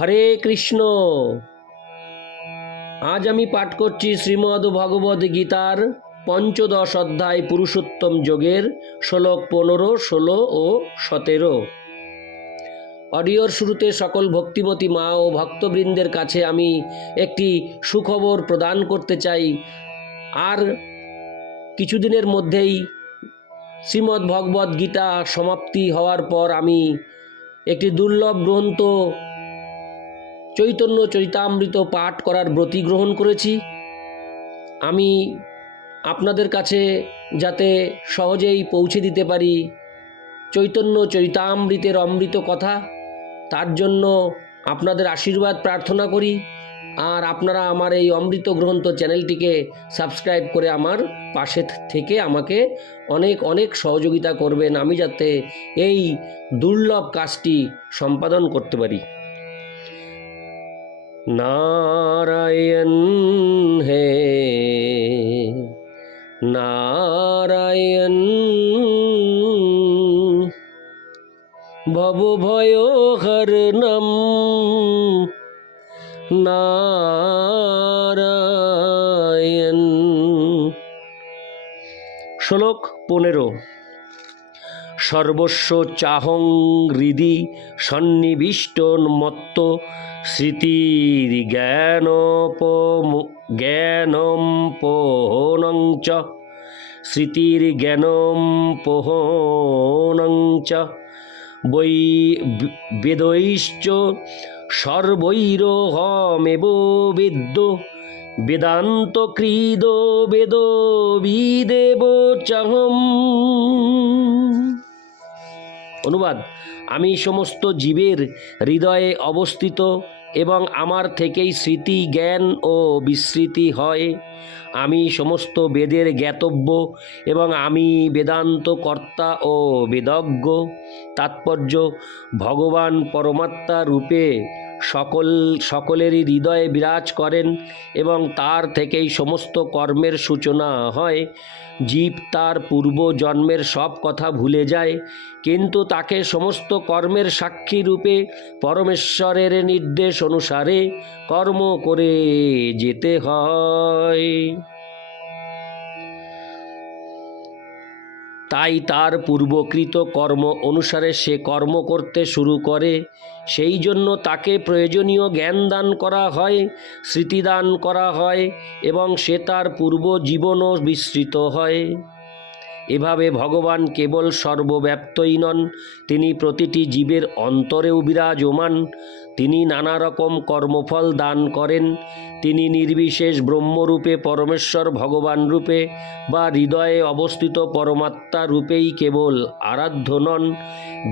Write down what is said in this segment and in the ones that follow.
হরে কৃষ্ণ। আজ আমি পাঠ করছি শ্রীমদ্ ভগবদ গীতার পঞ্চদশ অধ্যায় পুরুষোত্তম যোগের শ্লোক পনেরো, ষোলো ও সতেরো। অডিওর শুরুতে সকল ভক্তিমতী মা ও ভক্তবৃন্দের কাছে আমি একটি সুখবর প্রদান করতে চাই। আর কিছুদিনের মধ্যেই শ্রীমদ্ ভগবদ গীতা সমাপ্তি হওয়ার পর আমি একটি দুর্লভ গ্রন্থ চৈতন্য চরিতামৃত পাঠ করার ব্রতী গ্রহণ করেছি। আমি আপনাদের কাছে যাতে সহজেই পৌঁছে দিতে পারি চৈতন্য চরিতামৃতের অমৃত কথা, তার জন্য আপনাদের আশীর্বাদ প্রার্থনা করি। আর আপনারা আমার এই অমৃত গ্রন্থ চ্যানেলটিকে সাবস্ক্রাইব করে আমার পাশে থেকে আমাকে অনেক অনেক সহযোগিতা করবেন। আমি যাতে এই দুর্লভ কাজটি সম্পাদন করতে পারি। নারায়ণ হে। নারায়ণ ভব ভয় হরণম নারায়ণ। শ্লোক পনেরো। সর্বস্ব চাহং হৃদি সন্নিবিষ্ট মত্ত জ্ঞানপ জ্ঞানম চ স্মৃতির পোহনং চ বৈ বেদৈশ্চ সর্বৈরহমেব বেদ্য বেদান্ত ক্রীদ বেদ বিদেব চাহম অনুবাদ আমি সমস্ত জীবের হৃদয়ে অবস্থিত এবং আমার থেকেই স্মৃতি জ্ঞান ও বিস্মৃতি হয়। আমি সমস্ত বেদের জ্ঞাতব্য এবং আমি বেদান্ত কর্তা ও বেদজ্ঞ। তাৎপর্য ভগবান পরমাত্মা রূপে সকল, সকলেরই হৃদয়ে বিরাজ করেন এবং তার থেকেই সমস্ত কর্মের সূচনা হয়। জীব তার পূর্ব জন্মের সব কথা ভুলে যায়, কিন্তু তাকে সমস্ত কর্মের সাক্ষী রূপে পরমেশ্বরের নির্দেশ অনুসারে কর্ম করে যেতে হয়। তাই তার পূর্বকৃত কর্ম অনুসারে সে কর্ম করতে শুরু করে। সেই জন্য তাকে প্রয়োজনীয় জ্ঞান দান করা হয়, স্মৃতিদান করা হয় এবং সে তার পূর্ব জীবনও বিস্তৃত হয়। এভাবে ভগবান কেবল সর্বব্যাপ্তই নন, তিনি প্রতিটি জীবের অন্তরেও বিরাজমান, তিনি নানা রকম কর্মফল দান করেন, তিনি নির্বিশেষ ব্রহ্মরূপে পরমেশ্বর ভগবান রূপে বা হৃদয়ে অবস্থিত পরমাত্মা রূপেই কেবল আরাধ্য নন,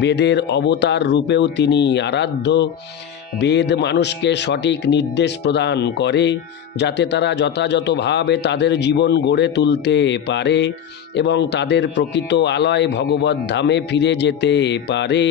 বেদের অবতার রূপেও তিনি আরাধ্য। বেদ মানুষকে সঠিক নির্দেশ প্রদান করে, যাতে তারা যথাযথভাবে তাদের জীবন গড়ে তুলতে পারে এবং তাদের প্রকৃত আলয় ভগবত ধামে ফিরে যেতে পারে।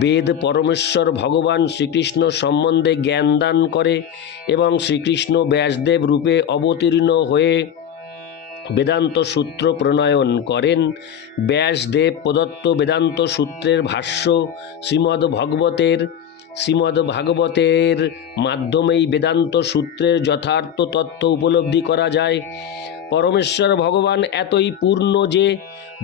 বেদ পরমেশ্বর ভগবান শ্রীকৃষ্ণ সম্বন্ধে জ্ঞান দান করে এবং শ্রীকৃষ্ণ ব্যাসদেব রূপে অবতীর্ণ হয়ে বেদান্ত সূত্র প্রণয়ন করেন। ব্যাসদেব প্রদত্ত বেদান্ত সূত্রের ভাষ্য শ্রীমদ্ ভগবতের শ্রীমদ্ ভাগবতের মাধ্যমেই বেদান্ত সূত্রের যথার্থ তথ্য উপলব্ধি করা যায়। পরমেশ্বর ভগবান এতই পূর্ণ যে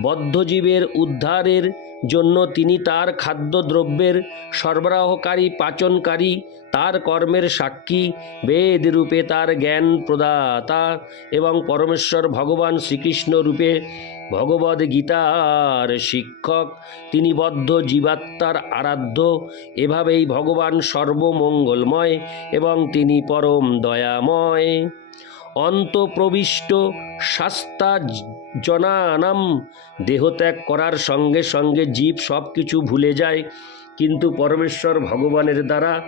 বদ্ধজীবের উদ্ধারের জন্য তিনি তার খাদ্যদ্রব্যের সরবরাহকারী, পাচনকারী, তার কর্মের সাক্ষী বেদ রূপে তার জ্ঞান প্রদাতা এবং পরমেশ্বর ভগবান শ্রীকৃষ্ণ রূপে ভগবদ গীতার শিক্ষক, তিনি বদ্ধ জীবাত্মার আরাধ্য। এভাবেই ভগবান সর্বমঙ্গলময় এবং তিনি পরম দয়াময়। অন্তঃপ্রবিষ্ট শাস্তা জনানাম, দেহত্যাগ করার সঙ্গে সঙ্গে জীব সব কিছু ভুলে যায়। কিন্তু পরমেশ্বর ভগবানের দ্বারা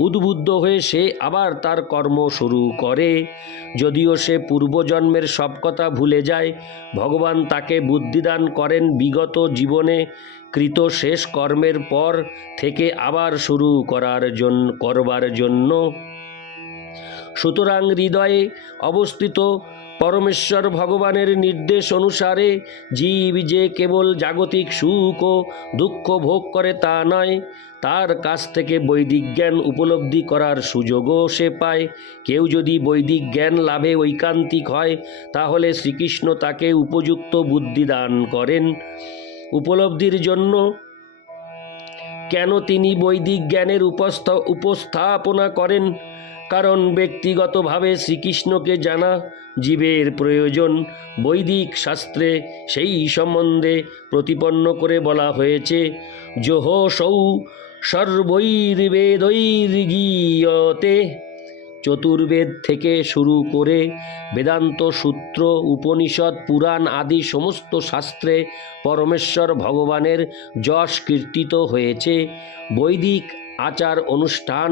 উদ্বুদ্ধ হয়ে সে আবার তার কর্ম শুরু করে। যদিও সে পূর্বজন্মের সব কথা ভুলে যায়, ভগবান তাকে বুদ্ধিদান করেন বিগত জীবনে কৃত শেষ কর্মের পর থেকে আবার শুরু করার জন্য করবার জন্য। সুতরাং হৃদয়ে অবস্থিত পরমেশ্বর ভগবানের নির্দেশ অনুসারে জীব যে কেবল জাগতিক সুখ ও দুঃখ ভোগ করে তা নয় তার কাছ থেকে বৈদিক জ্ঞান উপলব্ধি করার সুযোগও সে পায়। কেউ যদি বৈদিক জ্ঞান লাভে ঐকান্তিক হয়, তাহলে শ্রীকৃষ্ণ তাকে উপযুক্ত বুদ্ধি দান করেন। উপলব্ধির জন্য কেন তিনি বৈদিক জ্ঞানের উপস্থ, উপস্থাপনা করেন? কারণ ব্যক্তিগতভাবে শ্রীকৃষ্ণকে জানা জীবের প্রয়োজন। বৈদিক শাস্ত্রে সেই সম্বন্ধে প্রতিপন্ন করে বলা হয়েছে, জোহ সৌ সর্বৈর্বেদৈর্গীয়তে চতুর্বেদ থেকে শুরু করে বেদান্ত সূত্র, উপনিষদ, পুরাণ আদি সমস্ত শাস্ত্রে পরমেশ্বর ভগবানের যশ কীর্তিত হয়েছে। বৈদিক আচার অনুষ্ঠান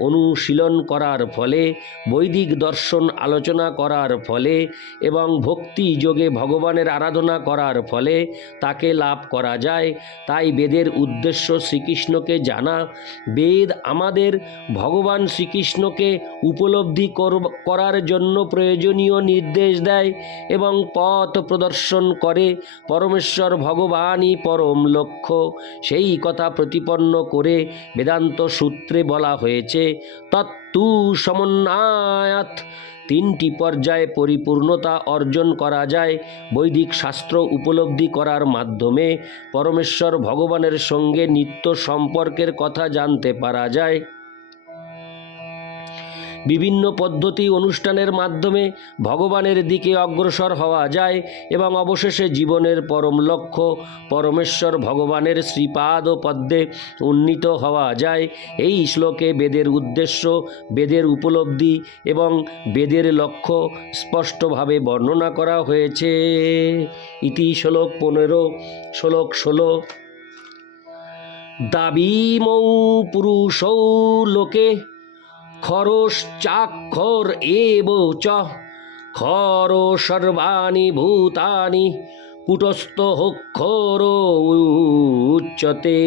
অনুশীলন করার ফলে, বৈদিক দর্শন আলোচনা করার ফলে এবং ভক্তি যোগে ভগবানের আরাধনা করার ফলে তাকে লাভ করা যায়। তাই বেদের উদ্দেশ্য শ্রীকৃষ্ণকে জানা, বেদ আমাদের ভগবান শ্রীকৃষ্ণকে উপলব্ধি করার জন্য প্রয়োজনীয় নির্দেশ দেয় এবং পথ প্রদর্শন করে। পরমেশ্বর ভগবানই পরম লক্ষ্য। সেই কথা প্রতিপন্ন করে বেদান্ত সূত্রে বলা হয়েছে, তত্তু সমন্বয়াত তিনটি পর্যায়ে পরিপূর্ণতা অর্জন করা যায়, বৈদিক শাস্ত্র উপলব্ধি করার মাধ্যমে পরমেশ্বর ভগবানের সঙ্গে নিত্য সম্পর্কের কথা জানতে পারা যায়। বিভিন্ন পদ্ধতি অনুষ্ঠানের মাধ্যমে ভগবানের দিকে অগ্রসর হওয়া যায় এবং অবশেষে জীবনের পরম লক্ষ্য, পরমেশ্বর ভগবানের শ্রীপাদ ও পদ্মে উন্নীত হওয়া যায়। এই শ্লোকে বেদের উদ্দেশ্য, বেদের উপলব্ধি এবং বেদের লক্ষ্য স্পষ্টভাবে বর্ণনা করা হয়েছে। ইতি শ্লোক পনেরো, শ্লোক ষোলো। দাবিমৌ পুরুষৌ লোকে খরশ্চাক্ষর এব চ। খর সর্বাণি ভূতানি কুটস্থ হক্ষর উচ্চতে।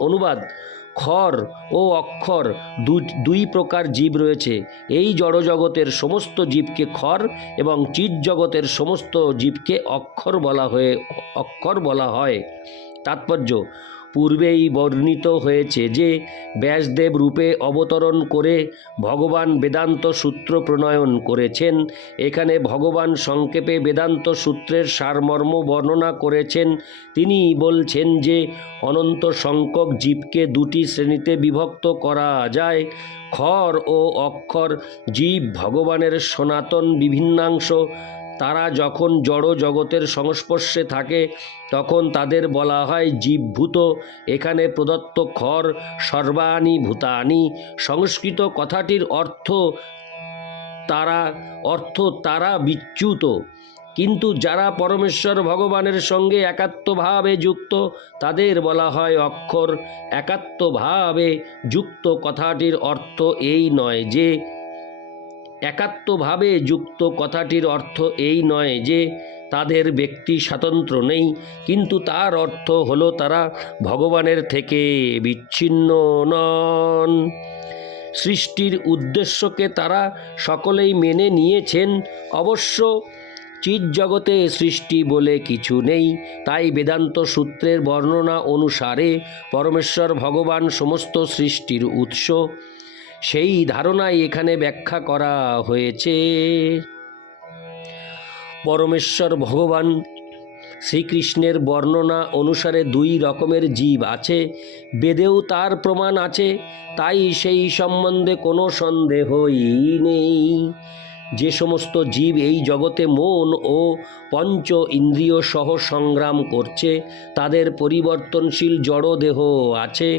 অনুবাদ, খর ও অক্ষর দুই প্রকার জীব রয়েছে। এই জড়জগতের সমস্ত জীবকে খর এবং চিৎ জগতের সমস্ত জীবকে অক্ষর বলা হয়ে, অক্ষর বলা হয়। তাৎপর্য পূর্বেই বর্ণিত হয়েছে যে, ব্যাসদেব রূপে অবতরণ করে ভগবান বেদান্ত সূত্র প্রণয়ন করেছেন। এখানে ভগবান সংক্ষেপে বেদান্ত সূত্রের সারমর্ম বর্ণনা করেছেন। তিনি বলছেন যে, অনন্ত সংখ্যক জীবকে দুটি শ্রেণীতে বিভক্ত করা যায়। খর ও অক্ষর, জীব ভগবানের সনাতন বিভিন্নাংশ তারা যখন জড় জগতের সংস্পর্শে থাকে, তখন তাদের বলা হয় জীবভূত। এখানে প্রদত্ত খর সর্বাণী ভূতানি সংস্কৃত কথাটির অর্থ তারা অর্থ তারা বিচ্যুত। কিন্তু যারা পরমেশ্বর ভগবানের সঙ্গে একাত্মভাবে যুক্ত, তাদের বলা হয় অক্ষর। একাত্মভাবে যুক্ত কথাটির অর্থ এই নয় যে একাত্মভাবে যুক্ত কথাটির অর্থ এই নয় যে তাদের ব্যক্তি স্বাতন্ত্র্য নেই, কিন্তু তার অর্থ হলো তারা ভগবানের থেকে বিচ্ছিন্ন নন। সৃষ্টির উদ্দেশ্যকে তারা সকলেই মেনে নিয়েছেন, অবশ্য জগতে সৃষ্টি বলে কিছু নেই। তাই বেদান্ত সূত্রের বর্ণনা অনুসারে পরমেশ্বর ভগবান সমস্ত সৃষ্টির উৎস সেই ধারণাই এখানে ব্যাখ্যা করা হয়েছে। পরমেশ্বর ভগবান শ্রীকৃষ্ণের বর্ণনা অনুসারে দুই রকমের জীব আছে, বেদেও তার প্রমাণ আছে, তাই সেই সম্বন্ধে কোনো সন্দেহই নেই। যে সমস্ত জীব এই জগতে মন ও পঞ্চ ইন্দ্রিয় সহ সংগ্রাম করছে, তাদের পরিবর্তনশীল জড় দেহ আছে।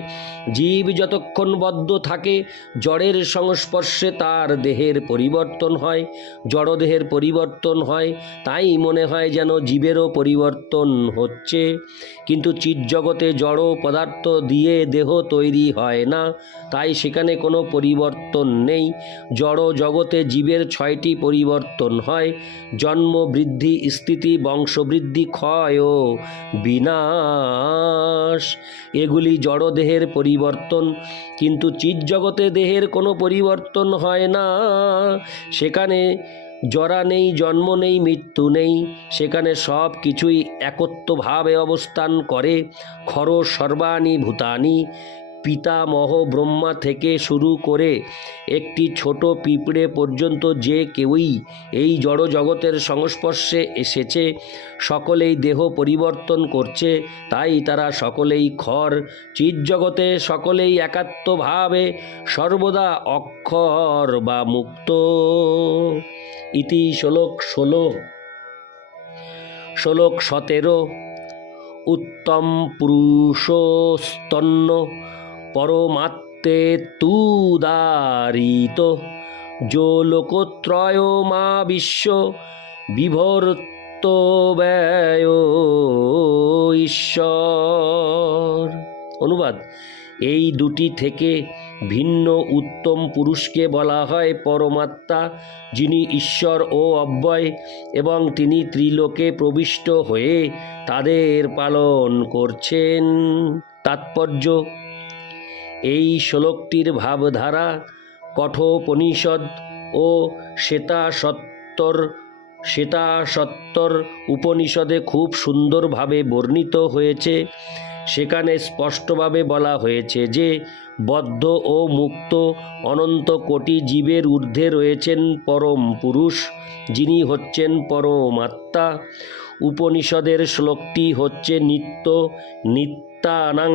জীব যতক্ষণ বদ্ধ থাকে, জড়ের সংস্পর্শে তার দেহের পরিবর্তন হয়। জড়দেহের পরিবর্তন হয়, তাই মনে হয় যেন জীবেরও পরিবর্তন হচ্ছে। কিন্তু চিৎজগতে জড় পদার্থ দিয়ে দেহ তৈরি হয় না, তাই সেখানে কোনো পরিবর্তন নেই। জড় জগতে জীবের ছয়টি পরিবর্তন হয়। জন্ম বৃদ্ধি, স্থিতি বংশবৃদ্ধি, ক্ষয় ও বিনাশ। এগুলি জড়দেহের পরিবর্তন, কিন্তু চিৎজগতে দেহের কোনো পরিবর্তন হয় না। সেখানে জরা নেই, জন্ম নেই, মৃত্যু নেই। সেখানে সব কিছুই একত্বভাবে অবস্থান করে। খর সর্বাণী ভূতানি পিতামহ ব্রহ্মা থেকে শুরু করে একটি ছোট পিঁপড়ে পর্যন্ত যে কেউই এই জড় জগতের সংস্পর্শে এসেছে, সকলেই দেহ পরিবর্তন করছে, তাই তারা সকলেই খর চিৎজগতে সকলেই একাত্মভাবে সর্বদা অক্ষর বা মুক্ত। ইতি শ্লোক ষোলো। শ্লোক সতেরো। উত্তম পুরুষস্তন্য পরমাত্মে তুদারিত। যো লোকত্রয় মা বিশ্ব বিভর্ত ঈশ্বর। অনুবাদ, এই দুটি থেকে ভিন্ন উত্তম পুরুষকে বলা হয় পরমাত্মা, যিনি ঈশ্বর ও অব্যয়, এবং তিনি ত্রিলোকে প্রবিষ্ট হয়ে তাদের পালন করছেন। তাৎপর্য এই শ্লোকটির ভাবধারা কঠোপনিষদ ও শ্বেতা সত্তর শ্বেতা সত্তর উপনিষদে খুব সুন্দরভাবে বর্ণিত হয়েছে। সেখানে স্পষ্টভাবে বলা হয়েছে যে, বদ্ধ ও মুক্ত অনন্ত কোটি জীবের ঊর্ধ্বে রয়েছেন পরম পুরুষ, যিনি হচ্ছেন পরমাত্মা। উপনিষদের শ্লোকটি হচ্ছে নিত্য নিত্যানাং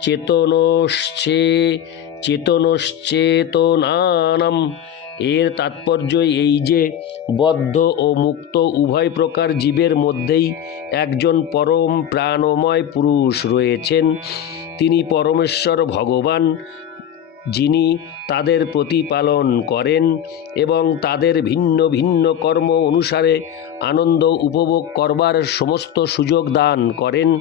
চেতনশ্চে চেতনশ্চেতনানাম এর তাৎপর্য এই যে, বদ্ধ ও মুক্ত উভয় প্রকার জীবের মধ্যেই একজন পরম প্রাণময় পুরুষ রয়েছেন। তিনি পরমেশ্বর ভগবান, যিনি তাদের প্রতিপালন করেন এবং তাদের ভিন্ন ভিন্ন কর্ম অনুসারে আনন্দ উপভোগ করবার সমস্ত সুযোগ দান করেন।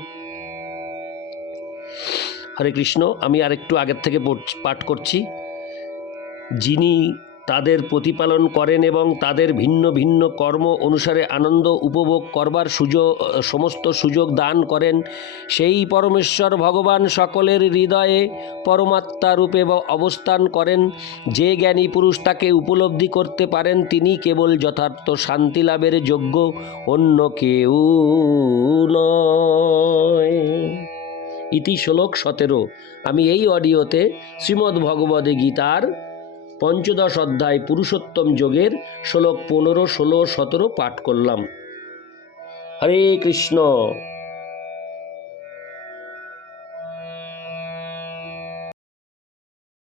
হরে কৃষ্ণ, আমি আরেকটু আগের থেকে পাঠ করছি। যিনি তাদের প্রতিপালন করেন এবং তাদের ভিন্ন ভিন্ন কর্ম অনুসারে আনন্দ উপভোগ করবার সুযোগ, সমস্ত সুযোগ দান করেন, সেই পরমেশ্বর ভগবান সকলের হৃদয়ে পরমাত্মা রূপে অবস্থান করেন। যে জ্ঞানী পুরুষ তাকে উপলব্ধি করতে পারেন, তিনি কেবল যথার্থ শান্তি লাভের যোগ্য, অন্য কেউ নয়। ইতি শ্লোক সতেরো। আমি এই অডিওতে শ্রীমদ্ ভগবদে গীতার পঞ্চদশ অধ্যায় পুরুষোত্তম যোগের শ্লোক পনেরো, ষোলো, সতেরো পাঠ করলাম। হরে কৃষ্ণ।